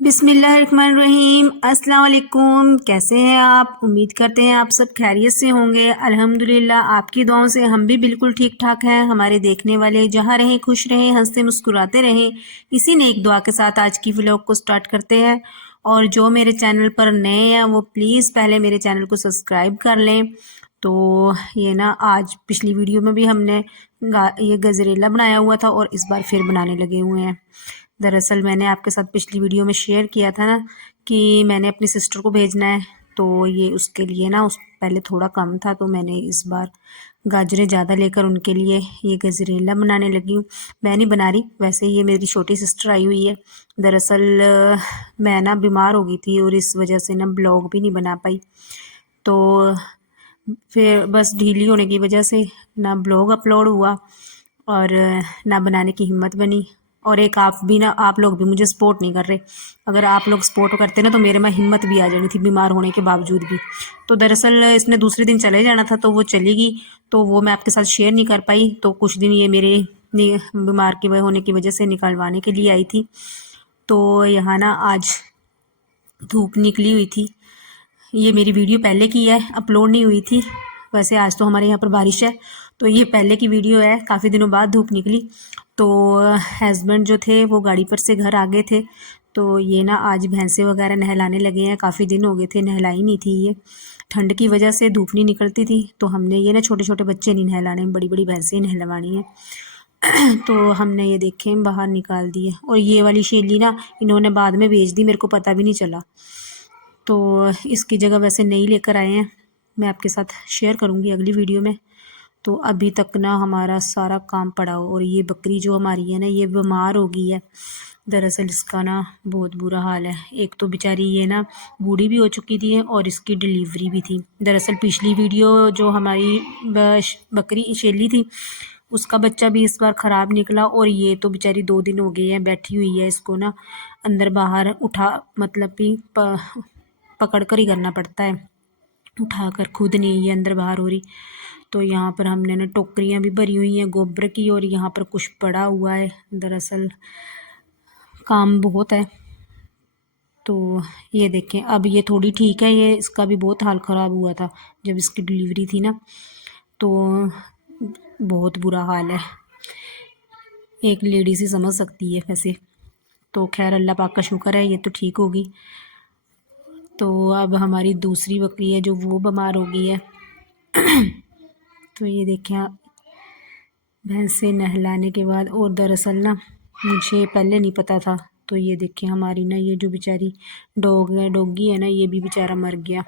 बिस्मिल्लाहिर्रहमानिर्रहीम। अस्सलाम वालेकुम। कैसे हैं आप? उम्मीद करते हैं आप सब खैरियत से होंगे। अल्हम्दुलिल्लाह आपकी दुआओं से हम भी बिल्कुल ठीक ठाक हैं। हमारे देखने वाले जहाँ रहें खुश रहें, हंसते मुस्कुराते रहें। इसी ने एक दुआ के साथ आज की व्लॉग को स्टार्ट करते हैं। और जो मेरे चैनल पर नए हैं वो प्लीज़ पहले मेरे चैनल को सब्सक्राइब कर लें। तो ये ना आज पिछली वीडियो में भी हमने ये गजरेला बनाया हुआ था और इस बार फिर बनाने लगे हुए हैं। दरअसल मैंने आपके साथ पिछली वीडियो में शेयर किया था ना कि मैंने अपनी सिस्टर को भेजना है, तो ये उसके लिए ना उस पहले थोड़ा कम था, तो मैंने इस बार गाजरें ज़्यादा लेकर उनके लिए ये गजरेला बनाने लगी हूँ। मैं नहीं बना रही, वैसे ये मेरी छोटी सिस्टर आई हुई है। दरअसल मैं ना बीमार हो गई थी और इस वजह से ना ब्लॉग भी नहीं बना पाई, तो फिर बस ढीली होने की वजह से ना ब्लॉग अपलोड हुआ और ना बनाने की हिम्मत बनी। और एक आप भी ना, आप लोग भी मुझे सपोर्ट नहीं कर रहे। अगर आप लोग सपोर्ट करते ना तो मेरे में हिम्मत भी आ जानी थी बीमार होने के बावजूद भी। तो दरअसल इसने दूसरे दिन चले जाना था तो वो चली गई, तो वो मैं आपके साथ शेयर नहीं कर पाई। तो कुछ दिन ये मेरे बीमार के होने की वजह से निकलवाने के लिए आई थी। तो यहाँ ना आज धूप निकली हुई थी। ये मेरी वीडियो पहले की है, अपलोड नहीं हुई थी। वैसे आज तो हमारे यहाँ पर बारिश है, तो ये पहले की वीडियो है। काफ़ी दिनों बाद धूप निकली, तो हस्बैंड जो थे वो गाड़ी पर से घर आ गए थे। तो ये ना आज भैंसे वगैरह नहलाने लगे हैं। काफ़ी दिन हो गए थे नहलाई नहीं थी ये, ठंड की वजह से धूप नहीं निकलती थी। तो हमने ये ना छोटे छोटे बच्चे नहीं नहलाने, बड़ी बड़ी भैंसें नहलवानी है। तो हमने ये देखें बाहर निकाल दिए। और ये वाली शेली ना इन्होंने बाद में बेच दी, मेरे को पता भी नहीं चला। तो इसकी जगह वैसे नई लेकर आए हैं, मैं आपके साथ शेयर करूँगी अगली वीडियो में। तो अभी तक ना हमारा सारा काम पड़ा हो। और ये बकरी जो हमारी है ना ये बीमार हो गई है। दरअसल इसका ना बहुत बुरा हाल है। एक तो बेचारी ये ना बूढ़ी भी हो चुकी थी और इसकी डिलीवरी भी थी। दरअसल पिछली वीडियो जो हमारी बकरी शेली थी उसका बच्चा भी इस बार ख़राब निकला। और ये तो बेचारी 2 दिन हो गए हैं बैठी हुई है। इसको ना अंदर बाहर उठा, मतलब कि पकड़ कर ही करना पड़ता है, उठाकर खुद नहीं ये अंदर बाहर हो रही। तो यहाँ पर हमने ना टोकरियाँ भी भरी हुई हैं गोबर की, और यहाँ पर कुछ पड़ा हुआ है। दरअसल काम बहुत है। तो ये देखें अब ये थोड़ी ठीक है, ये इसका भी बहुत हाल ख़राब हुआ था जब इसकी डिलीवरी थी ना, तो बहुत बुरा हाल है। एक लेडीज़ ही समझ सकती है वैसे। तो खैर अल्लाह पाक का शुक्र है ये तो ठीक होगी। तो अब हमारी दूसरी बकरी है जो वो बीमार हो गई है। तो ये देखें आप, भैंसे नहलाने के बाद। और दरअसल ना मुझे पहले नहीं पता था, तो ये देखें हमारी ना ये जो बेचारी डॉगी है ना ये भी बेचारा मर गया।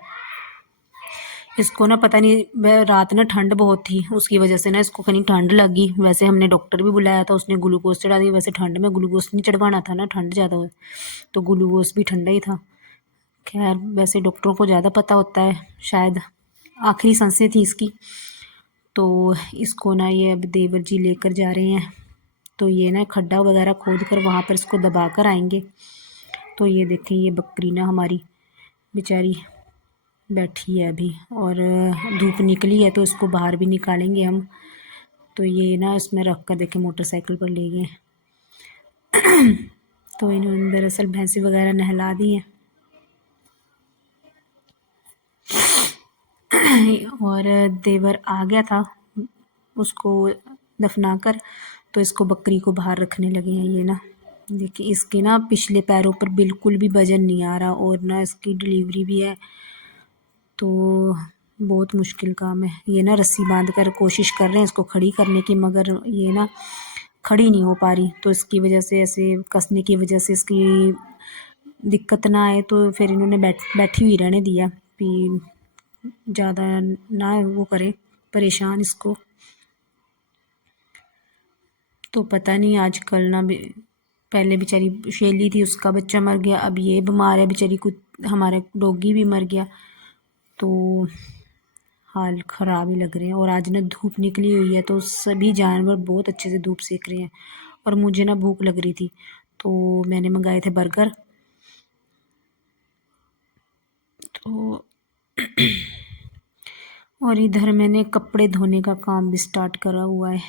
इसको ना पता नहीं रात ना ठंड बहुत थी, उसकी वजह से ना इसको कहीं ठंड लगी। वैसे हमने डॉक्टर भी बुलाया था, उसने ग्लूकोज चढ़ा दिया। वैसे ठंड में ग्लूकोज नहीं चढ़वाना था ना, ठंड ज़्यादा हो तो ग्लूकोज भी ठंडा ही था। खैर वैसे डॉक्टरों को ज़्यादा पता होता है, शायद आखिरी सांसें थी इसकी। तो इसको ना ये अब देवर जी लेकर जा रहे हैं। तो ये ना खड्डा वगैरह खोद कर वहाँ पर इसको दबा कर आएंगे। तो ये देखें ये बकरी ना हमारी बेचारी बैठी है अभी, और धूप निकली है तो इसको बाहर भी निकालेंगे हम। तो ये ना इसमें रख कर देखें मोटरसाइकिल पर ले गए। तो इन्होंने दरअसल भैंसी वगैरह नहला दी हैं। और देवर आ गया था उसको दफना कर, तो इसको बकरी को बाहर रखने लगे हैं। ये ना देखिए इसके ना पिछले पैरों पर बिल्कुल भी वजन नहीं आ रहा, और ना इसकी डिलीवरी भी है, तो बहुत मुश्किल काम है। ये ना रस्सी बांध कर कोशिश कर रहे हैं इसको खड़ी करने की, मगर ये ना खड़ी नहीं हो पा रही। तो इसकी वजह से ऐसे कसने की वजह से इसकी दिक्कत ना आए, तो फिर इन्होंने बैठी हुई रहने दिया कि ज़्यादा ना वो करे परेशान इसको। तो पता नहीं आजकल ना पहले बेचारी शेली थी उसका बच्चा मर गया, अब ये बीमार है बेचारी, कुछ हमारा डॉगी भी मर गया। तो हाल ख़राब ही लग रहे हैं। और आज ना धूप निकली हुई है तो सभी जानवर बहुत अच्छे से धूप सेक रहे हैं। और मुझे ना भूख लग रही थी तो मैंने मंगाए थे बर्गर। तो और इधर मैंने कपड़े धोने का काम भी स्टार्ट करा हुआ है।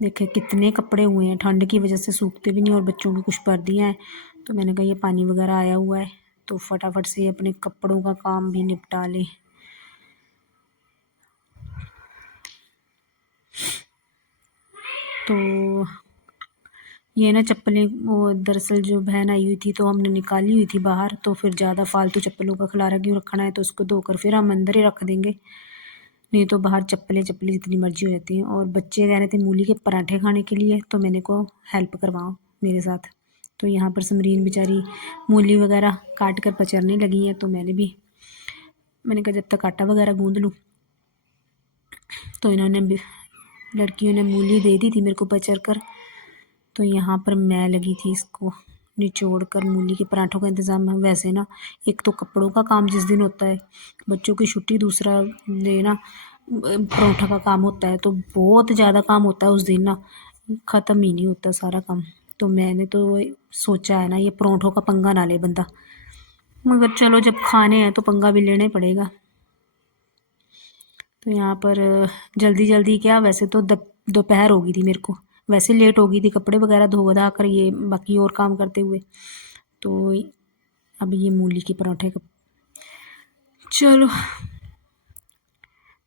देखिए कितने कपड़े हुए हैं, ठंड की वजह से सूखते भी नहीं, और बच्चों की कुछ वर्दियाँ हैं तो मैंने कहा ये पानी वगैरह आया हुआ है तो फटाफट से अपने कपड़ों का काम भी निपटा लें। तो ये ना चप्पलें वो दरअसल जो बहन आई हुई थी तो हमने निकाली हुई थी बाहर, तो फिर ज़्यादा फालतू चप्पलों का खिलारा क्यों रखना है, तो उसको धोकर फिर हम अंदर ही रख देंगे, नहीं तो बाहर चप्पलें जितनी मर्जी हो जाती हैं। और बच्चे कह रहे थे मूली के पराठे खाने के लिए, तो मैंने को हेल्प करवाओ मेरे साथ। तो यहाँ पर समरीन बेचारी मूली वगैरह काट कर पचरने लगी है, तो मैंने कहा जब तक आटा वगैरह गूँध लूँ। तो इन्होंने लड़कियों ने मूली दे दी थी मेरे को पचर कर, तो यहाँ पर मैं लगी थी इसको निचोड़ कर मूली के पराठों का इंतज़ाम है। वैसे ना एक तो कपड़ों का काम जिस दिन होता है, बच्चों की छुट्टी, दूसरा ना परोठा का काम होता है, तो बहुत ज़्यादा काम होता है उस दिन ना, ख़त्म ही नहीं होता सारा काम। तो मैंने तो सोचा है ना ये परोठों का पंगा ना ले बंदा, मगर चलो जब खाने हैं तो पंगा भी लेना ही पड़ेगा। तो यहाँ पर जल्दी जल्दी क्या, वैसे तो दोपहर हो गई थी मेरे को, वैसे लेट हो गई थी कपड़े वगैरह धो धा कर ये बाकी और काम करते हुए। तो अब ये मूली के पराठे का चलो,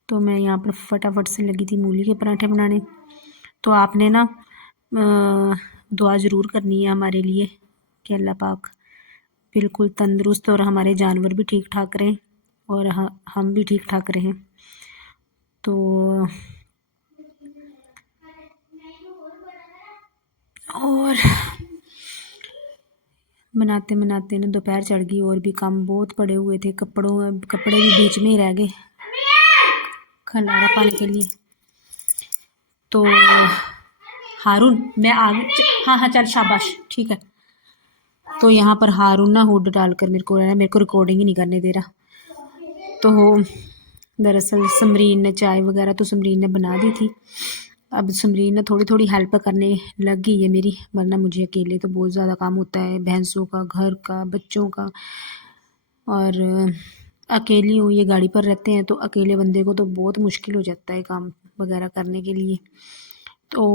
तो मैं यहाँ पर फटाफट से लगी थी मूली के पराठे बनाने। तो आपने ना दुआ ज़रूर करनी है हमारे लिए कि अल्लाह पाक बिल्कुल तंदुरुस्त और हमारे जानवर भी ठीक ठाक रहें और हम भी ठीक ठाक रहें। तो और बनाते बनाते ना दोपहर चढ़ गई, और भी काम बहुत पड़े हुए थे, कपड़े भी बीच में ही रह गए खलारा पाने के लिए। तो हारून मैं आ गई, हाँ हाँ चल शाबाश ठीक है। तो यहाँ पर हारून ना हुड डालकर मेरे को रिकॉर्डिंग ही नहीं करने दे रहा। तो दरअसल समरीन ने चाय वगैरह तो समरीन ने बना दी थी, अब समरीन ने थोड़ी थोड़ी हेल्प करने लग गई है मेरी, वरना मुझे अकेले तो बहुत ज़्यादा काम होता है, भैंसों का, घर का, बच्चों का। और अकेली हूँ, ये गाड़ी पर रहते हैं, तो अकेले बंदे को तो बहुत मुश्किल हो जाता है काम वगैरह करने के लिए। तो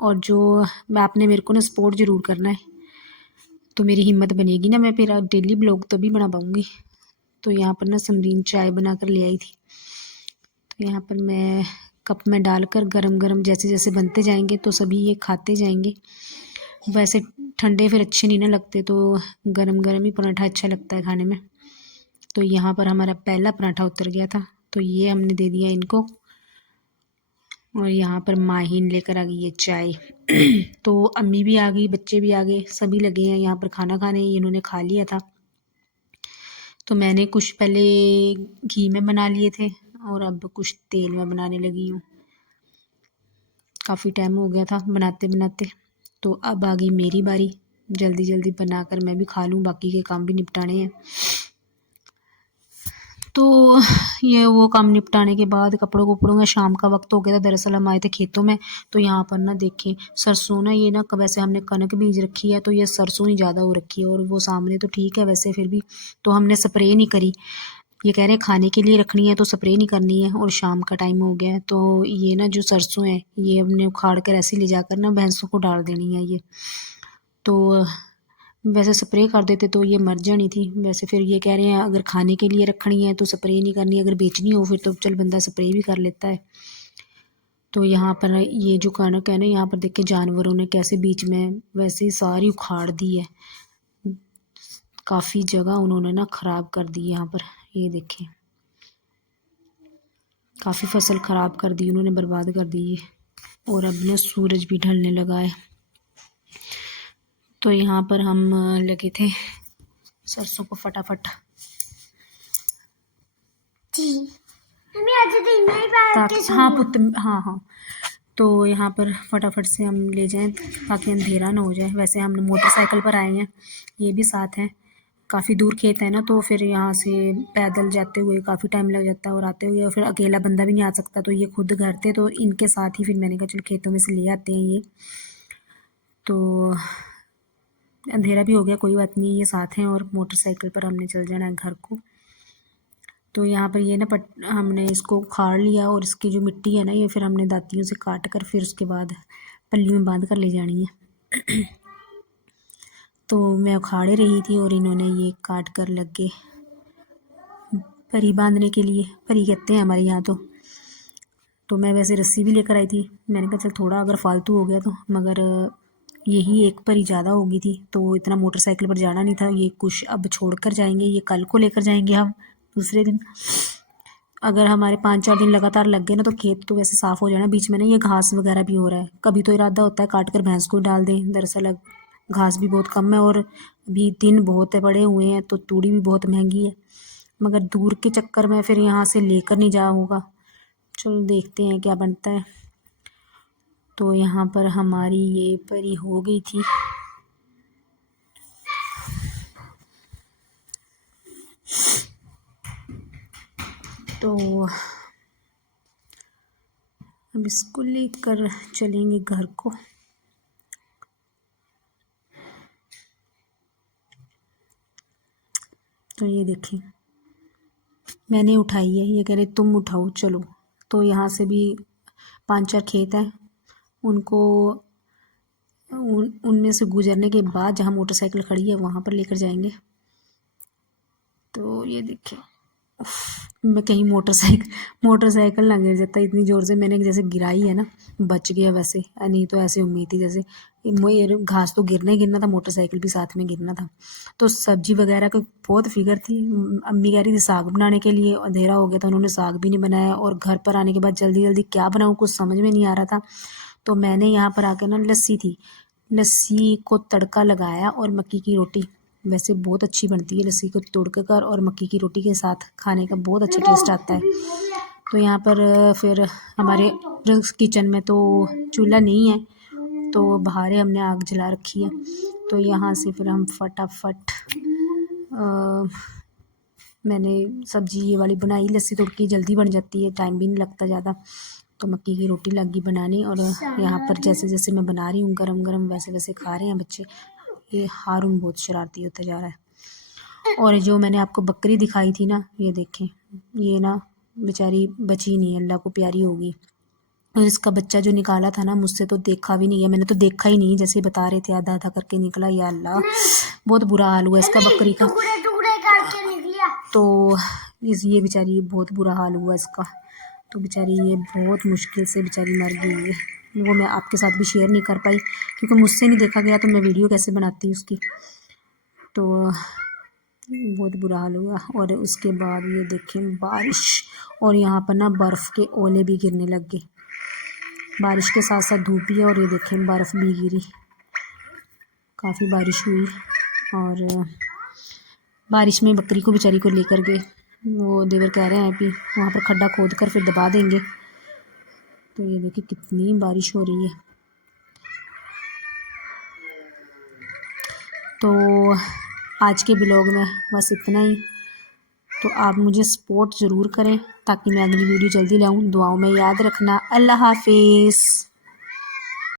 और जो आपने मेरे को ना सपोर्ट ज़रूर करना है, तो मेरी हिम्मत बनेगी ना, मैं फिर डेली ब्लॉग तभी बना पाऊँगी। तो यहाँ पर ना समरीन चाय बना कर ले आई थी, तो यहाँ पर मैं कप में डालकर गरम गरम जैसे जैसे बनते जाएंगे तो सभी ये खाते जाएंगे। वैसे ठंडे फिर अच्छे नहीं ना लगते, तो गरम गरम ही पराठा अच्छा लगता है खाने में। तो यहाँ पर हमारा पहला पराठा उतर गया था, तो ये हमने दे दिया इनको। और यहाँ पर माहिन लेकर आ गई है चाय तो अम्मी भी आ गई, बच्चे भी आ गए, सभी लगे हैं यहाँ पर खाना खाने, इन्होंने खा लिया था। तो मैंने कुछ पहले घी में बना लिए थे और अब कुछ तेल में बनाने लगी हूँ, काफ़ी टाइम हो गया था बनाते बनाते। तो अब आ गई मेरी बारी, जल्दी जल्दी बनाकर मैं भी खा लूँ, बाकी के काम भी निपटाने हैं। तो ये वो काम निपटाने के बाद कपड़ों का शाम का वक्त हो गया था, दरअसल हम आए थे खेतों में। तो यहाँ पर ना देखें सरसों ना, ये ना वैसे हमने कनक बीज रखी है, तो ये सरसों ही ज़्यादा हो रखी है, और वो सामने तो ठीक है वैसे, फिर भी तो हमने स्प्रे नहीं करी। ये कह रहे हैं खाने के लिए रखनी है तो स्प्रे नहीं करनी है, और शाम का टाइम हो गया है, तो ये ना जो सरसों है ये हमने उखाड़ कर ऐसे ले जाकर ना भैंसों को डाल देनी है ये। तो वैसे स्प्रे कर देते तो ये मर जानी थी, वैसे फिर ये कह रहे हैं अगर खाने के लिए रखनी है तो स्प्रे नहीं करनी, अगर बेचनी हो फिर तो चल बंदा स्प्रे भी कर लेता है। तो यहाँ पर ये जो कनक है ना, यहाँ पर देखे जानवरों ने कैसे बीच में वैसे ही सारी उखाड़ दी है, काफ़ी जगह उन्होंने ना ख़राब कर दी यहाँ पर, ये देखें काफ़ी फसल ख़राब कर दी उन्होंने, बर्बाद कर दी है। और अब ना सूरज भी ढलने लगा है, तो यहाँ पर हम लगे थे सरसों को फटाफट हाँ पुत्र, हाँ हाँ, तो यहाँ पर फटाफट से हम ले जाएं ताकि अंधेरा ना हो जाए। वैसे हम मोटरसाइकिल पर आए हैं, ये भी साथ हैं, काफ़ी दूर खेत है ना, तो फिर यहाँ से पैदल जाते हुए काफ़ी टाइम लग जाता है, और आते हुए फिर अकेला बंदा भी नहीं आ सकता, तो ये खुद घर थे, तो इनके साथ ही फिर मैंने कहा चलो खेतों में से ले आते हैं ये। तो अंधेरा भी हो गया, कोई बात नहीं, ये साथ हैं और मोटरसाइकिल पर हमने चल जाना है घर को। तो यहाँ पर ये ना हमने इसको उखाड़ लिया, और इसकी जो मिट्टी है ना ये फिर हमने दातियों से काट कर फिर उसके बाद पल्ली में बांध कर ले जानी है तो मैं उखाड़े रही थी और इन्होंने ये काट कर लग गए परी बांधने के लिए। परी कहते हैं हमारे यहाँ तो मैं वैसे रस्सी भी लेकर आई थी। मैंने कहा चल थोड़ा अगर फालतू हो गया तो, मगर यही एक परी ज़्यादा हो गई थी तो इतना मोटरसाइकिल पर जाना नहीं था। ये कुछ अब छोड़ कर जाएंगे, ये कल को लेकर जाएंगे हम दूसरे दिन। अगर हमारे 5-4 दिन लगातार लग गए ना तो खेत तो वैसे साफ़ हो जाना। बीच में ना ये घास वगैरह भी हो रहा है। कभी तो इरादा होता है काट कर भैंस को डाल दें, दरअसल अब घास भी बहुत कम है और अभी दिन बहुत बड़े हुए हैं तो तूड़ी भी बहुत महंगी है। मगर दूर के चक्कर में फिर यहाँ से लेकर नहीं जा होगा। चलो देखते हैं क्या बनता है। तो यहाँ पर हमारी ये परी हो गई थी। तो अब इसको लेकर चलेंगे घर को। तो ये देखिए मैंने उठाई है, ये कह रहे तुम उठाओ चलो। तो यहाँ से भी 5-4 खेत हैं, उनको उनमें से गुजरने के बाद जहाँ मोटरसाइकिल खड़ी है वहाँ पर लेकर जाएंगे। तो ये देखिए मैं कहीं मोटरसाइकिल ना गिर जाता। इतनी ज़ोर से मैंने जैसे गिराई है ना, बच गया। वैसे नहीं तो ऐसे उम्मीद थी जैसे घास तो गिरना ही गिरना था, मोटरसाइकिल भी साथ में गिरना था। तो सब्जी वगैरह की बहुत फिक्र थी। अम्मी कह रही थी साग बनाने के लिए, अंधेरा हो गया था, उन्होंने साग भी नहीं बनाया। और घर पर आने के बाद जल्दी जल्दी क्या बनाऊँ कुछ समझ में नहीं आ रहा था। तो मैंने यहाँ पर आकर ना लस्सी को तड़का लगाया और मक्की की रोटी। वैसे बहुत अच्छी बनती है लस्सी को तोड़ कर और मक्की की रोटी के साथ खाने का बहुत अच्छा टेस्ट आता है। तो यहाँ पर फिर हमारे किचन में तो चूल्हा नहीं है तो बाहर हमने आग जला रखी है। तो यहाँ से फिर हम फटाफट मैंने सब्जी ये वाली बनाई। लस्सी तड़की जल्दी बन जाती है, टाइम भी नहीं लगता ज़्यादा। तो मक्की की रोटी लगी बनाने और यहाँ पर जैसे जैसे मैं बना रही हूँ गरम गरम वैसे वैसे खा रहे हैं बच्चे। ये हारून बहुत शरारती होता जा रहा है। और जो मैंने आपको बकरी दिखाई थी ना, ये देखें, ये ना बेचारी बची नहीं, अल्लाह को प्यारी होगी। और इसका बच्चा जो निकाला था ना, मुझसे तो देखा भी नहीं है, मैंने तो देखा ही नहीं, जैसे बता रहे थे आधा आधा करके निकला। या अल्लाह बहुत बुरा हाल हुआ इसका बकरी का। तो ये बेचारी बहुत बुरा हाल हुआ इसका। तो बेचारी ये बहुत मुश्किल से बेचारी मर गई है। वो मैं आपके साथ भी शेयर नहीं कर पाई क्योंकि मुझसे नहीं देखा गया तो मैं वीडियो कैसे बनाती उसकी। तो बहुत बुरा हाल हुआ। और उसके बाद ये देखें बारिश, और यहाँ पर ना बर्फ़ के ओले भी गिरने लग गए। बारिश के साथ साथ धूप भी है और ये देखें बर्फ़ भी गिरी, काफ़ी बारिश हुई। और बारिश में बकरी को बेचारी को लेकर गए। वो देवर कह रहे हैं कि वहाँ पर खड्डा खोद कर फिर दबा देंगे। तो ये देखिए कितनी बारिश हो रही है। तो आज के ब्लॉग में बस इतना ही। तो आप मुझे सपोर्ट ज़रूर करें ताकि मैं अगली वीडियो जल्दी लाऊं। दुआओं में याद रखना। अल्लाह हाफिज़।